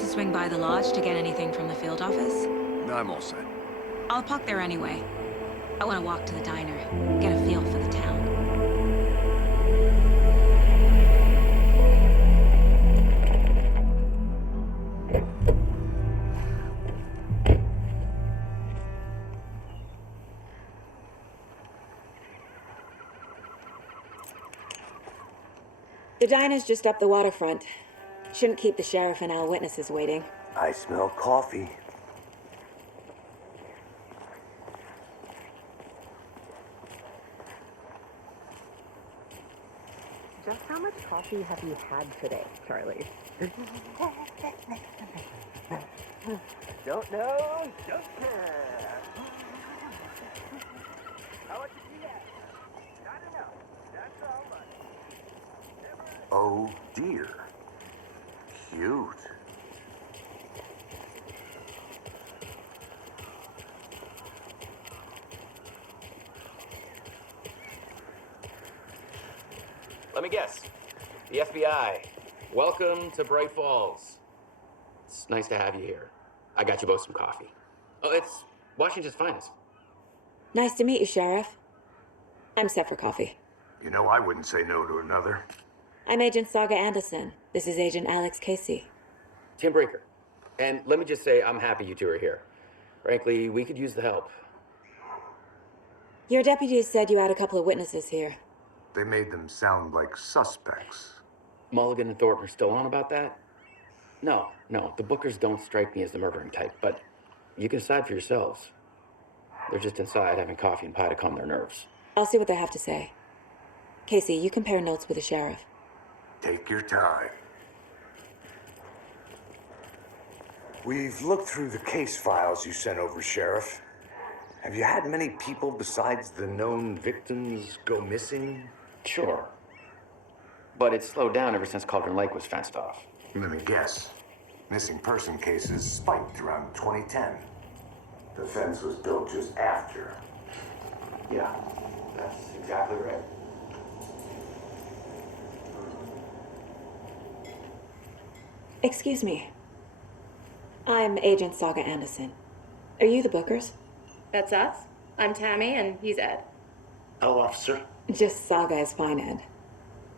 to swing by the lodge to get anything from the field office? No, I'm all set. I'll park there anyway. I want to walk to the diner, get a feel for the town. The diner's just up the waterfront. Shouldn't keep the sheriff and our witnesses waiting. I smell coffee. Just how much coffee have you had today, Charlie? Don't know, don't care. How much did you get? I don't know. That's all much. Oh dear. Cute. Let me guess. The FBI. Welcome to Bright Falls. It's nice to have you here. I got you both some coffee. Oh, it's Washington's finest. Nice to meet you, Sheriff. I'm set for coffee. You know, I wouldn't say no to another. I'm Agent Saga Anderson. This is Agent Alex Casey. Tim Breaker. And let me just say, I'm happy you two are here. Frankly, we could use the help. Your deputies said you had a couple of witnesses here. They made them sound like suspects. Mulligan and Thornton are still on about that? No, the Bookers don't strike me as the murdering type, but you can decide for yourselves. They're just inside having coffee and pie to calm their nerves. I'll see what they have to say. Casey, you compare notes with the sheriff. Take your time. We've looked through the case files you sent over, Sheriff. Have you had many people besides the known victims go missing? Sure. But it's slowed down ever since Cauldron Lake was fenced off. Let me guess. Missing person cases spiked around 2010. The fence was built just after. Yeah, that's exactly right. Excuse me. I'm Agent Saga Anderson. Are you the Bookers? That's us. I'm Tammy, and he's Ed. Hello, officer. Just Saga is fine, Ed.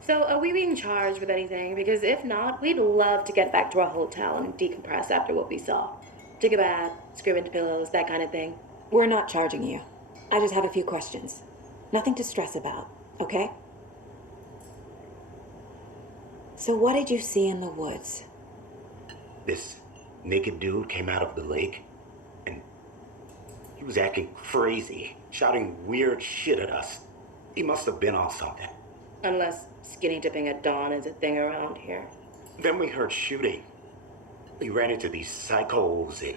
So, are we being charged with anything? Because if not, we'd love to get back to our hotel and decompress after what we saw. Take a bath, scream into pillows, that kind of thing. We're not charging you. I just have a few questions. Nothing to stress about, okay? So what did you see in the woods? This naked dude came out of the lake, and he was acting crazy, shouting weird shit at us. He must have been on something. Unless skinny dipping at dawn is a thing around here. Then we heard shooting. We ran into these psychos in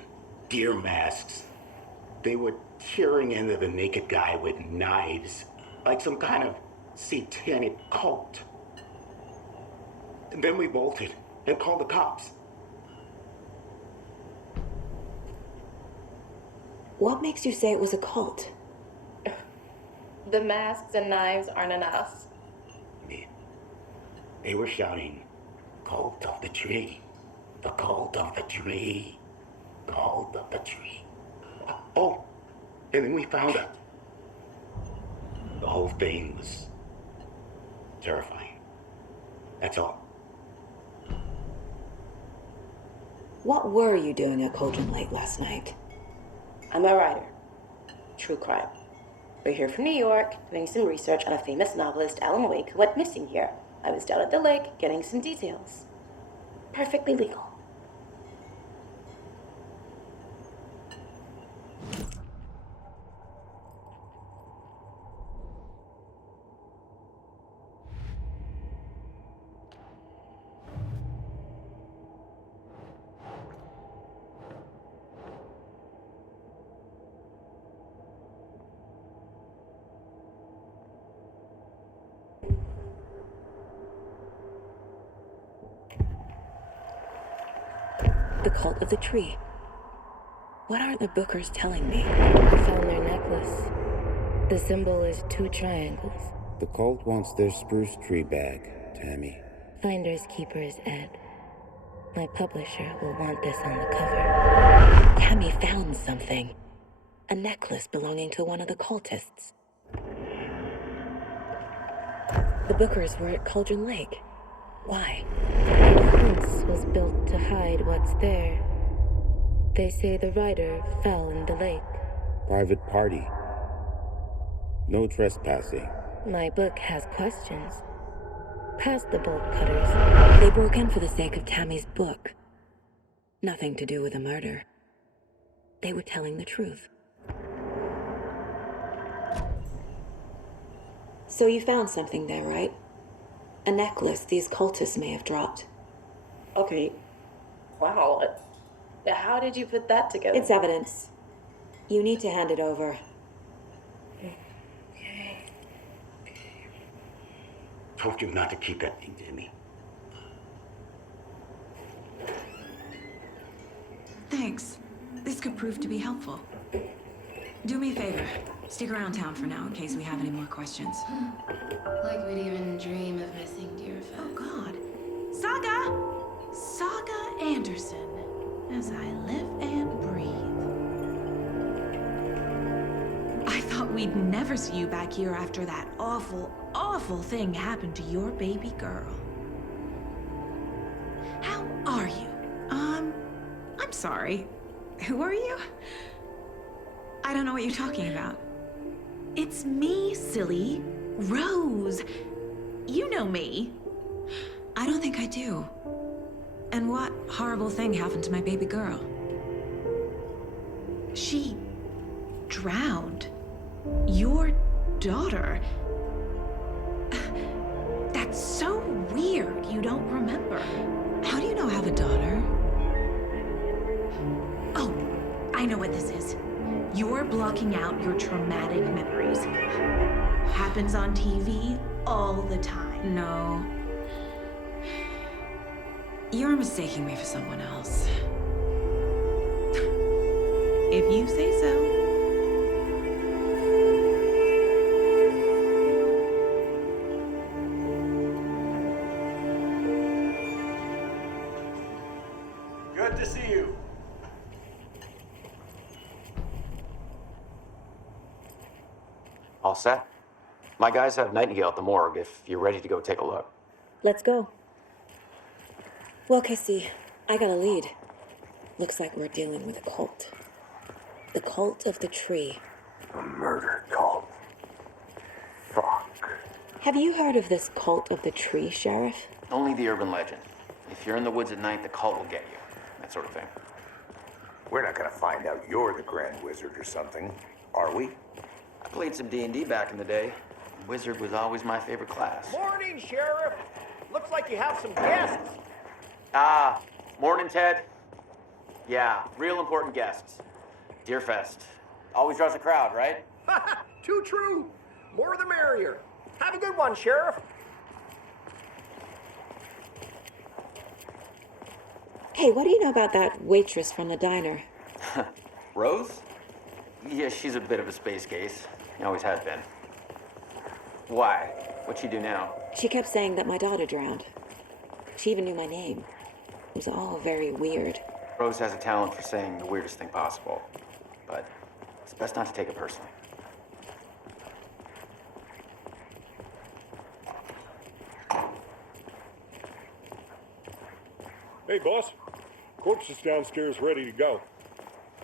deer masks. They were tearing into the naked guy with knives, like some kind of satanic cult. And then we bolted and called the cops. What makes you say it was a cult? The masks and knives aren't enough. They were shouting, "Cult of the tree, the cult of the tree, cult of the tree." Oh, and then we found out. The whole thing was terrifying. That's all. What were you doing at Cauldron Lake last night? I'm a writer. True crime. We're here from New York, doing some research on a famous novelist, Alan Wake, who went missing here. I was down at the lake, getting some details. Perfectly legal. The cult of the tree. What aren't the Bookers telling me? I found their necklace. The symbol is 2 triangles. The cult wants their spruce tree back, Tammy. Finders keepers, Ed. My publisher will want this on the cover. Tammy found something. A necklace belonging to one of the cultists. The Bookers were at Cauldron Lake. Why? The fence was built to hide what's there. They say the writer fell in the lake. Private party. No trespassing. My book has questions. Past the bolt cutters. They broke in for the sake of Tammy's book. Nothing to do with a murder. They were telling the truth. So you found something there, right? A necklace these cultists may have dropped. Okay. Wow. How did you put that together? It's evidence. You need to hand it over. Told you not to keep that thing to me. Thanks. This could prove to be helpful. Do me a favor. Stick around town for now in case we have any more questions. Like we'd even dream of missing Deerfest. Oh, God. Saga! Saga Anderson. As I live and breathe. I thought we'd never see you back here after that awful, awful thing happened to your baby girl. How are you? I'm sorry. Who are you? I don't know what you're talking about. It's me, silly. Rose. You know me. I don't think I do. And what horrible thing happened to my baby girl? She drowned. Your daughter. That's so weird you don't remember. How do you know I have a daughter? Oh, I know what this is. You're blocking out your traumatic memories. Happens on TV all the time. No. You're mistaking me for someone else. If you say so. Good to see you. All set? My guys have Nightingale at the morgue if you're ready to go take a look. Let's go. Well, Casey, I got a lead. Looks like we're dealing with a cult. The cult of the tree. A murder cult. Fuck. Have you heard of this cult of the tree, Sheriff? Only the urban legend. If you're in the woods at night, the cult will get you. That sort of thing. We're not gonna find out you're the Grand Wizard or something, are we? I played some D&D back in the day. Wizard was always my favorite class. Morning, Sheriff. Looks like you have some guests. Ah, morning, Ted. Yeah, real important guests. Deerfest. Always draws a crowd, right? Too true. More the merrier. Have a good one, Sheriff. Hey, what do you know about that waitress from the diner? Rose? Yeah, she's a bit of a space case. Always has been. Why? What'd she do now? She kept saying that my daughter drowned. She even knew my name. It was all very weird. Rose has a talent for saying the weirdest thing possible. But it's best not to take it personally. Hey, boss. Corpse is downstairs ready to go.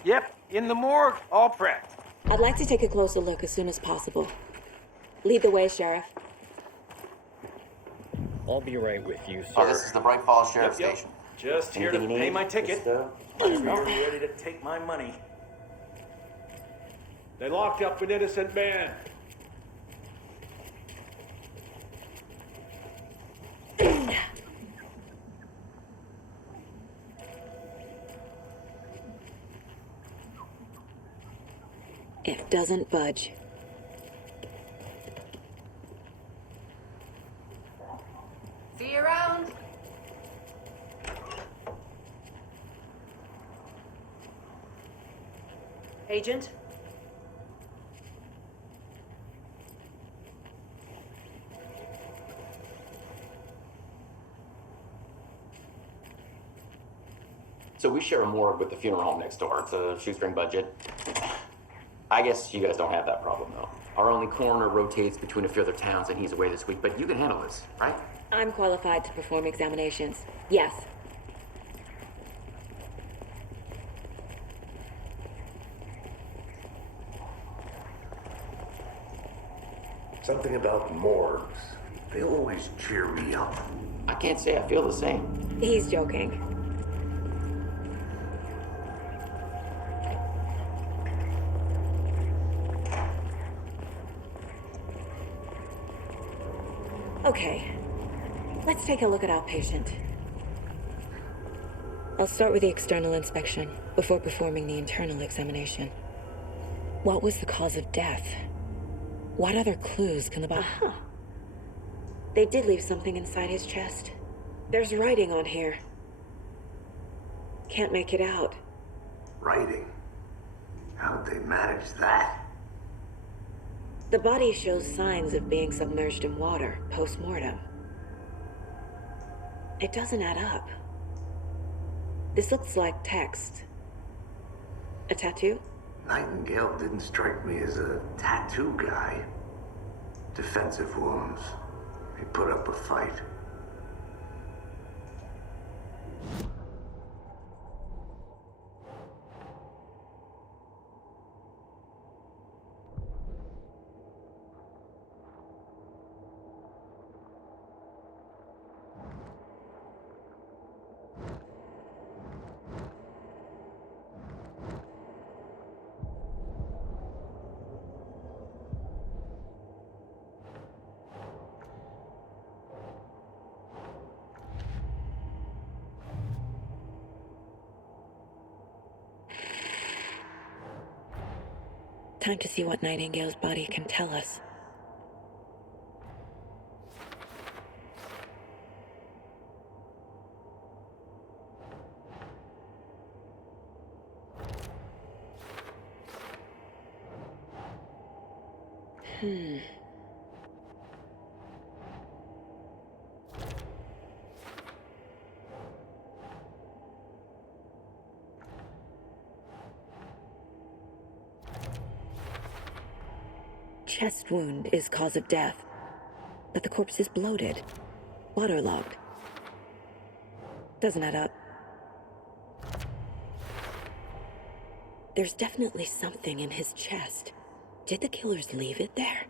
Yep, in the morgue, all prepped. I'd like to take a closer look as soon as possible. Lead the way, Sheriff. I'll be right with you, sir. Oh, this is the Bright Falls Sheriff Yep. Station. Just here to Anything you pay need? my ticket. Just, Whenever you're ready to take my money. They locked up an innocent man. It doesn't budge. See you around. Agent? So we share a morgue with the funeral home next door. It's a shoestring budget. I guess you guys don't have that problem, though. Our only coroner rotates between a few other towns, and he's away this week, but you can handle this, right? I'm qualified to perform examinations. Yes. Something about morgues. They always cheer me up. I can't say I feel the same. He's joking. Okay, let's take a look at our patient. I'll start with the external inspection before performing the internal examination. What was the cause of death? What other clues can the body... They did leave something inside his chest. There's writing on here. Can't make it out. Writing? How'd they manage that? The body shows signs of being submerged in water post-mortem. It doesn't add up. This looks like text. A tattoo? Nightingale didn't strike me as a tattoo guy. Defensive wounds. He put up a fight. Time to see what Nightingale's body can tell us. Chest wound is cause of death, but the corpse is bloated, waterlogged. Doesn't add up. There's definitely something in his chest. Did the killers leave it there?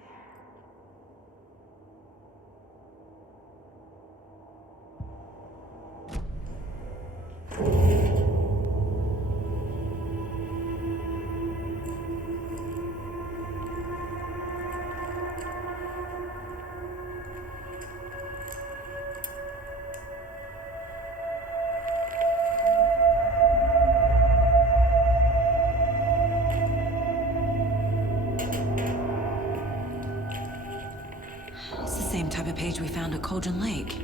It's the same type of page we found at Cauldron Lake.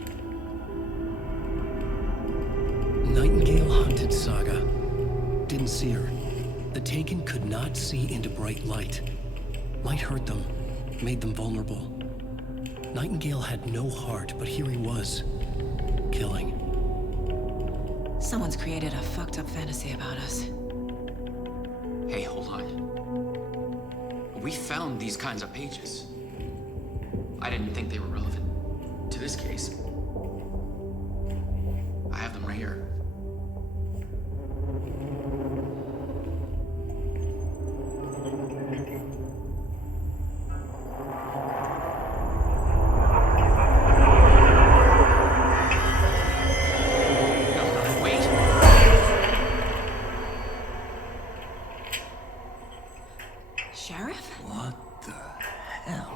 Nightingale hunted Saga. Didn't see her. The Taken could not see into bright light. Light hurt them, made them vulnerable. Nightingale had no heart, but here he was, killing. Someone's created a fucked up fantasy about us. Hey, hold on. We found these kinds of pages. I didn't think they were relevant to this case. I have them right here. Sheriff? What the hell?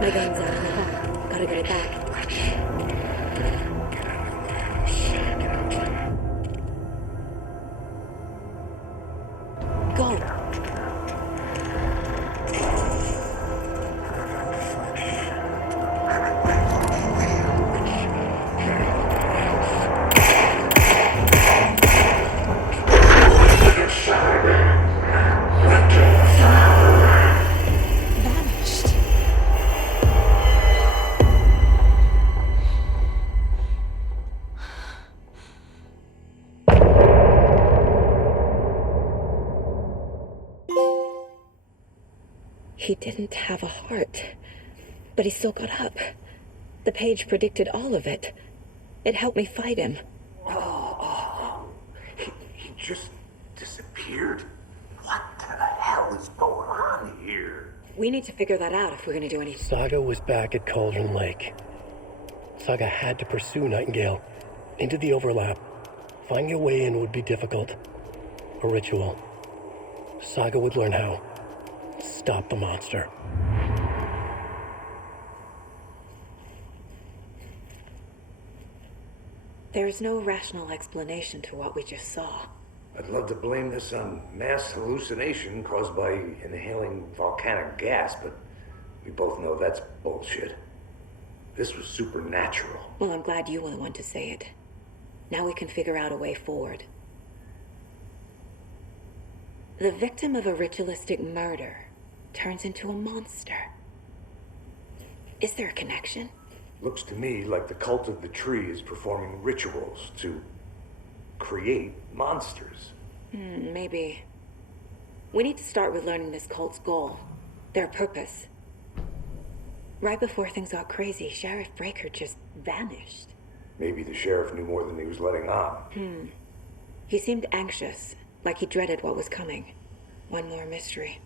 My gun's out in the hall. Gotta get it back. Go. Vanished. He didn't have a heart, but he still got up. The page predicted all of it. It helped me fight him. He just disappeared? What the hell is going on here? We need to figure that out if we're gonna do anything. Saga was back at Cauldron Lake. Saga had to pursue Nightingale into the overlap. Finding a way in would be difficult. A ritual. Saga would learn how. Stop the monster. There's no rational explanation to what we just saw. I'd love to blame this on mass hallucination caused by inhaling volcanic gas, but we both know that's bullshit. This was supernatural. Well, I'm glad you were the one to say it. Now we can figure out a way forward. The victim of a ritualistic murder turns into a monster. Is there a connection? Looks to me like the cult of the tree is performing rituals to create monsters. Maybe. We need to start with learning this cult's goal, their purpose. Right before things got crazy, Sheriff Breaker just vanished. Maybe the sheriff knew more than he was letting on. He seemed anxious, like he dreaded what was coming. One more mystery.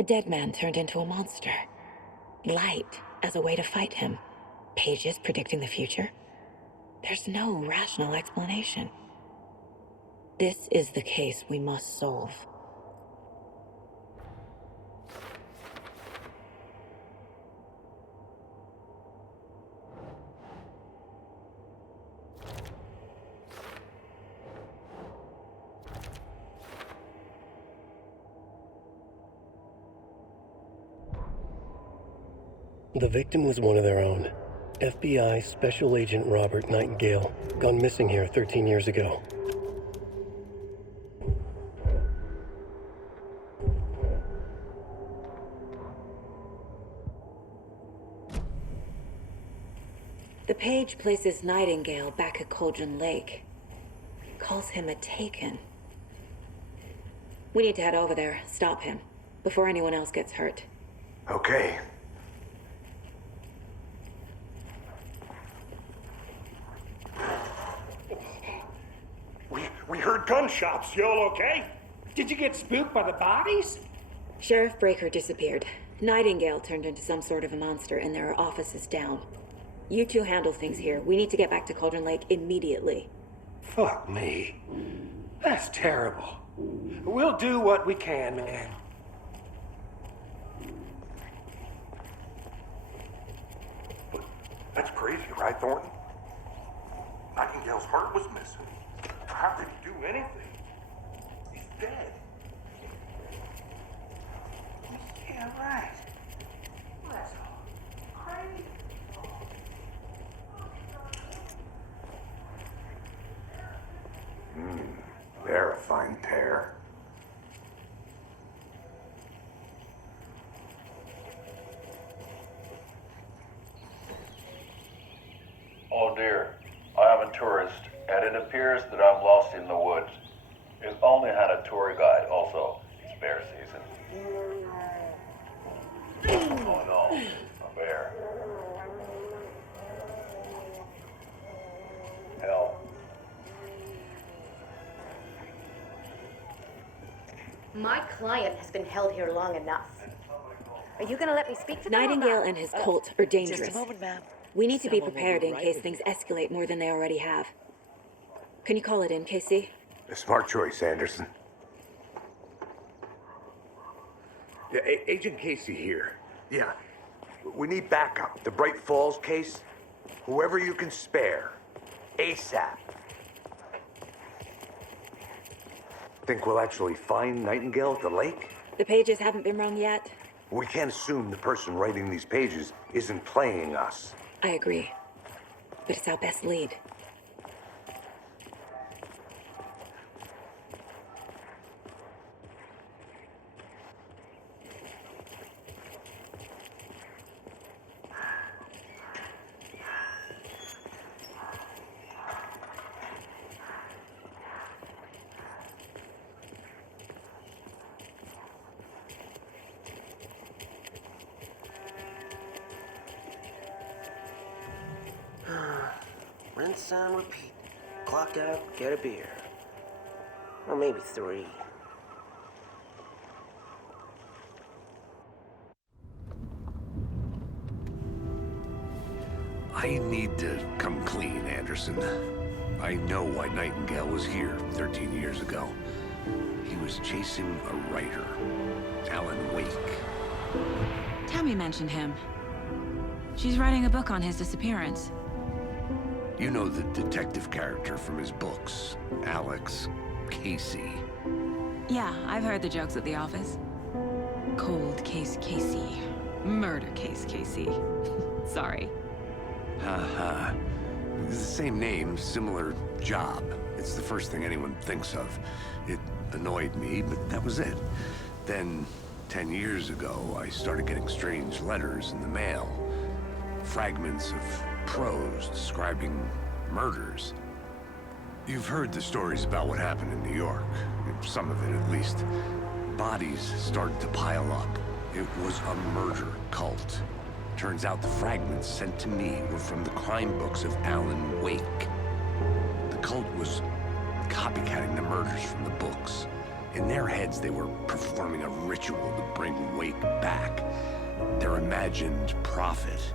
A dead man turned into a monster. Light as a way to fight him. Pages predicting the future. There's no rational explanation. This is the case we must solve. The victim was one of their own. FBI Special Agent Robert Nightingale, gone missing here 13 years ago. The page places Nightingale back at Cauldron Lake. Calls him a Taken. We need to head over there, stop him, before anyone else gets hurt. Okay. We heard gunshots. Y'all okay? Did you get spooked by the bodies? Sheriff Breaker disappeared. Nightingale turned into some sort of a monster, and there are offices down. You two handle things here. We need to get back to Cauldron Lake immediately. Fuck me. That's terrible. We'll do what we can, man. That's crazy, right, Thornton? Nightingale's heart was missing. How could he do anything? He's dead. Yeah, right. That's all crazy. They're a fine pair. Oh dear, I am a tourist, and it appears that I'm lost in the woods. It only had a tour guide, also. It's bear season. Oh no, a bear. My client has been held here long enough. Are you gonna let me speak to them? Nightingale and his cult are dangerous. Just a moment, ma'am. We need to be Someone will prepared be in right case with things escalate more than they already have. Can you call it in, Casey? A smart choice, Anderson. Yeah, Agent Casey here. Yeah. We need backup. The Bright Falls case. Whoever you can spare. ASAP. Think we'll actually find Nightingale at the lake? The pages haven't been rung yet. We can't assume the person writing these pages isn't playing us. I agree. But it's our best lead. Rinse and repeat. Clock out, get a beer. Or maybe 3. I need to come clean, Anderson. I know why Nightingale was here 13 years ago. He was chasing a writer, Alan Wake. Tammy mentioned him. She's writing a book on his disappearance. You know the detective character from his books, Alex, Casey. Yeah, I've heard the jokes at the office. Cold case Casey. Murder case Casey. Sorry. Ha. The same name, similar job. It's the first thing anyone thinks of. It annoyed me, but that was it. Then, 10 years ago, I started getting strange letters in the mail. Fragments of prose describing murders. You've heard the stories about what happened in New York. Some of it, at least. Bodies started to pile up. It was a murder cult. Turns out the fragments sent to me were from the crime books of Alan Wake. The cult was copycatting the murders from the books. In their heads, they were performing a ritual to bring Wake back. Their imagined prophet.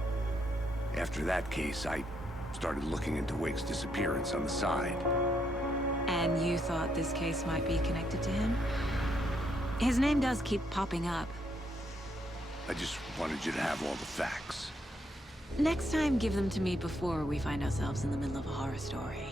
After that case, I started looking into Wake's disappearance on the side. And you thought this case might be connected to him? His name does keep popping up. I just wanted you to have all the facts. Next time, give them to me before we find ourselves in the middle of a horror story.